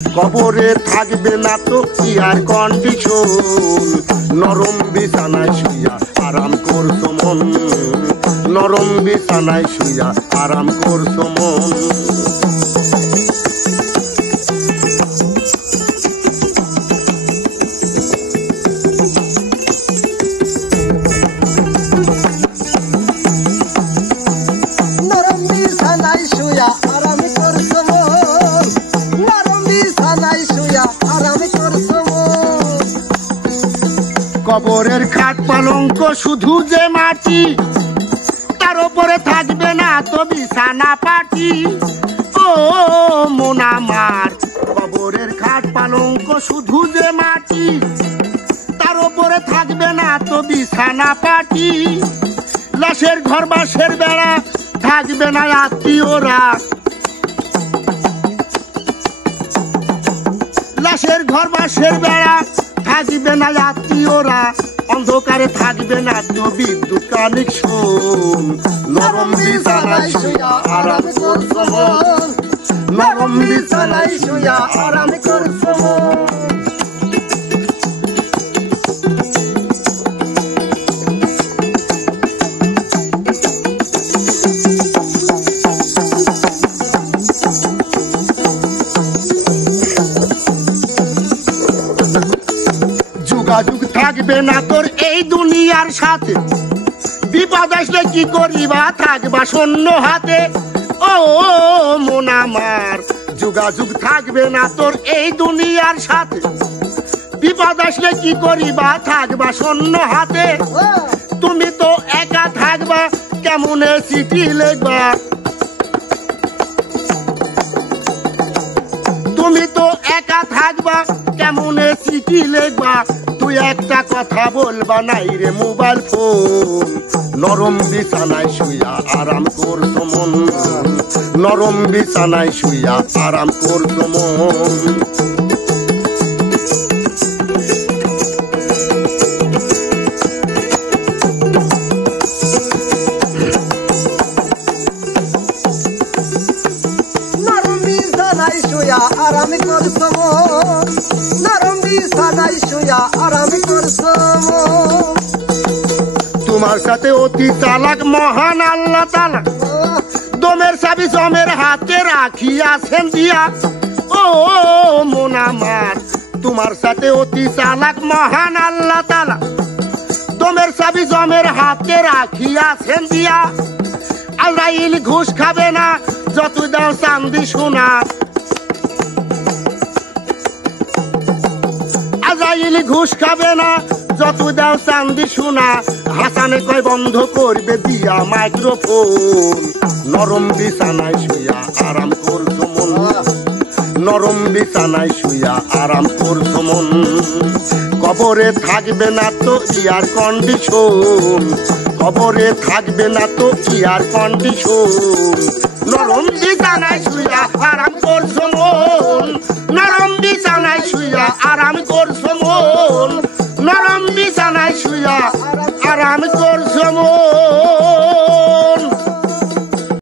কবরে থাকবে না তো এয়ার কন্ডিশন, নরম বিছানায় শুইয়া আরাম করছো মন, নরম বিছানায় শুইয়া আরাম করছো মন। নরম বিছানায় শুইয়া আরাম করছো মন, নরম বিছানায় শুইয়া আরাম করছো মন। কবরের খাট পালঙ্ক শুধু যে মাটি, তার উপরে থাকবে না তো বিছানা পাটি। ও মন আমার, কবরের খাট পালঙ্ক শুধু যে মাটি, তার উপরে থাকবে না তো বিছানা পাটি। লাশের ঘর বাসের বেড়া থাকবে না আত্মীয়রা, লাশের ঘর বাসের বেড়া থাকবে না আত্মীয়রা। অন্ধকারে থাকবে না তো বিদ্যুৎ কানেকশন, নরম বিছানায় শুইয়া আরাম করছো মন, নরম বিছানায় শুইয়া আরাম করছো মন। যোগাযোগ থাকবে না তোর এই দুনিয়ার সাথে, বিপদ আসলে কি করিবা থাকবা শূন্য হাতে। ও মন আমার, যোগাযোগ থাকবে না তোর এই দুনিয়ার সাথে, বিপদ আসলে কি করিবা থাকবা শূন্য হাতে। তুমি তো একা থাকবা কেমনে চিঠি লিখবা, তুমি তো একা থাকবা কেমনে চিঠি লিখবা। তুই একটা কথা বলবা নাই রে মোবাইল ফোন, নরম বিছানায় শুইয়া আরাম করছো মন, নরম বিছানায় শুইয়া আরাম করছো মন। নরম বিছানায় শুইয়া আরাম করছো মন, নরম বিছানায় শুইয়া আরাম করছো মন। তোমার সাথে অতি চালাক মহান আল্লাহ তাআলা, দমের চাবি জমের হাতে রাখিয়াছেন দিয়া। ও মন আমার, তোমার সাথে অতি চালাক মহান আল্লাহ তাআলা, দমের চাবি জমের হাতে রাখিয়াছেন দিয়া। আজরাইল ঘুষ খাবে না যত দাও চান্দি সোনা, আজরাইল ঘুষ খাবে না যত দাও চান্দি সোনা। হাসানে কয় বন্ধ করবে দিয়া মাইক্রোফোন, নরম বিছানায় শুইয়া আরাম করছো মন, নরম বিছানায় শুইয়া আরাম করছো মন। কবরে থাকবে না তো এয়ার কন্ডিশন, কবরে থাকবে না তো এয়ার কন্ডিশন, নরম বিছানায় শুইয়া আরাম করছো মন।